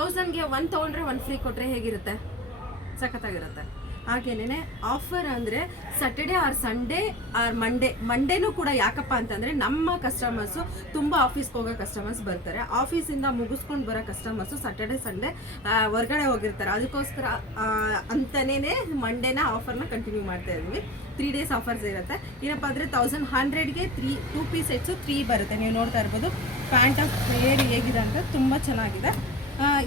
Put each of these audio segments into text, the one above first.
1000ಗೆ 1 ತೊಗೊಂಡ್ರೆ 1 ಫ್ರೀ ಕೊಟ್ಟರೆ ಹೇಗಿರುತ್ತೆ, ಸಖತ್ತಾಗಿರುತ್ತೆ. ಹಾಗೇನೆ ಆಫರ್ ಅಂದರೆ ಸ್ಯಾಟರ್ಡೆ ಆರ್ ಸಂಡೇ ಆರ್ ಮಂಡೇನೂ ಕೂಡ. ಯಾಕಪ್ಪ ಅಂತಂದರೆ ನಮ್ಮ ಕಸ್ಟಮರ್ಸು ತುಂಬ ಆಫೀಸ್ಗೆ ಹೋಗೋ ಕಸ್ಟಮರ್ಸ್ ಬರ್ತಾರೆ, ಆಫೀಸಿಂದ ಮುಗಿಸ್ಕೊಂಡು ಬರೋ ಕಸ್ಟಮರ್ಸು ಸ್ಯಾಟರ್ಡೆ ಸಂಡೇ ಹೊರಗಡೆ ಹೋಗಿರ್ತಾರೆ. ಅದಕ್ಕೋಸ್ಕರ ಅಂತಲೇ ಮಂಡೇನ ಆಫರ್ನ ಕಂಟಿನ್ಯೂ ಮಾಡ್ತಾ ಇದ್ವಿ. 3 days ಆಫರ್ಸ್ ಇರುತ್ತೆ. ಏನಪ್ಪ ಅಂದರೆ 1100ಗೆ 2 ಪೀಸ್ ಸೆಟ್ಸು 3 ಬರುತ್ತೆ. ನೀವು ನೋಡ್ತಾ ಇರ್ಬೋದು ಪ್ಯಾಂಟ್ ಆಫ್ ಪೇರ್ ಹೇಗಿದೆ ಅಂತ, ತುಂಬ ಚೆನ್ನಾಗಿದೆ.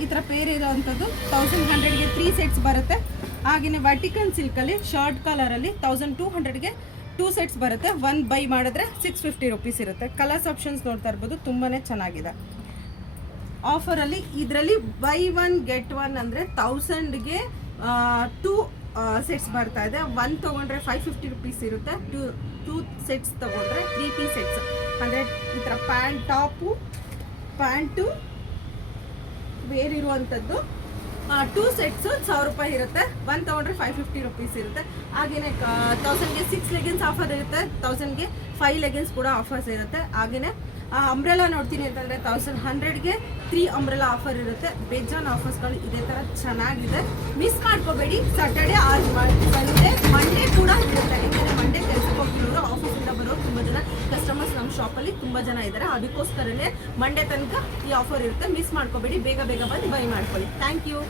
ಈ ಥರ ಪೇರ್ ಇರೋವಂಥದ್ದು 1100ಗೆ 3 ಸೆಟ್ಸ್ ಬರುತ್ತೆ. ಹಾಗೆಯೇ ವರ್ಟಿಕಲ್ ಸಿಲ್ಕಲ್ಲಿ ಶಾರ್ಟ್ ಕಲರಲ್ಲಿ 1200ಗೆ 2 ಸೆಟ್ಸ್ ಬರುತ್ತೆ. 1 ಬೈ ಮಾಡಿದ್ರೆ 650 ರುಪೀಸ್ ಇರುತ್ತೆ. ಕಲರ್ಸ್ ಆಪ್ಷನ್ಸ್ ನೋಡ್ತಾ ಇರ್ಬೋದು, ತುಂಬಾ ಚೆನ್ನಾಗಿದೆ. ಆಫರಲ್ಲಿ ಇದರಲ್ಲಿ ಬೈ 1 ಗೆಟ್ 1 ಅಂದರೆ 1000ಗೆ 2 ಸೆಟ್ಸ್ ಬರ್ತಾ ಇದೆ. 1 ತೊಗೊಂಡ್ರೆ 550 ರುಪೀಸ್ ಇರುತ್ತೆ. 2 ಸೆಟ್ಸ್ ತೊಗೊಂಡ್ರೆ 3 ಪೀಸ್ ಸೆಟ್ಸ್ ಅಂದರೆ ಈ ಥರ ಪ್ಯಾಂಟು ವೇರ್ ಇರುವಂಥದ್ದು 2 ಸೆಟ್ಸು 1000 ರೂಪಾಯಿ ಇರುತ್ತೆ. 1 ತೊಗೊಂಡ್ರೆ 550 ರುಪೀಸ್ ಇರುತ್ತೆ. ಹಾಗೆಯೇ 1000ಗೆ 6 ಲೆಗಿನ್ಸ್ ಆಫರ್ ಇರುತ್ತೆ. 1000ಗೆ 5 ಲೆಗಿನ್ಸ್ ಕೂಡ ಆಫರ್ಸ್ ಇರುತ್ತೆ. ಹಾಗೆಯೇ ಅಂಬ್ರೆಲಾ ನೋಡ್ತೀನಿ ಅಂತಂದರೆ 1100ಗೆ 3 ಅಂಬ್ರೆಲಾ ಆಫರ್ ಇರುತ್ತೆ. ಬೇಜಾನ್ ಆಫರ್ಸ್ಗಳು ಇದೇ ಥರ ಚೆನ್ನಾಗಿದೆ, ಮಿಸ್ ಮಾಡ್ಕೋಬೇಡಿ. ಸ್ಯಾಟರ್ಡೆ ಆರ್ ಸಂಡೇ ಮಂಡೇ ಕೂಡ ಇರುತ್ತೆ. ಯಾಕೆಂದರೆ ಮಂಡೇ ಕೆಲಸಕ್ಕೆ ಹೋಗ್ತಿರೋರು, ಆಫೀಸಿಂದ ಬರೋರು ತುಂಬ ಜನ ಕಸ್ಟಮರ್ಸ್ ನಮ್ಮ ಶಾಪಲ್ಲಿ ತುಂಬ ಜನ ಇದ್ದಾರೆ. ಅದಕ್ಕೋಸ್ಕರನೇ ಮಂಡೇ ತನಕ ಈ ಆಫರ್ ಇರುತ್ತೆ. ಮಿಸ್ ಮಾಡ್ಕೋಬೇಡಿ, ಬೇಗ ಬಂದು ಬೈ ಮಾಡ್ಕೊಳ್ಳಿ. Thank you.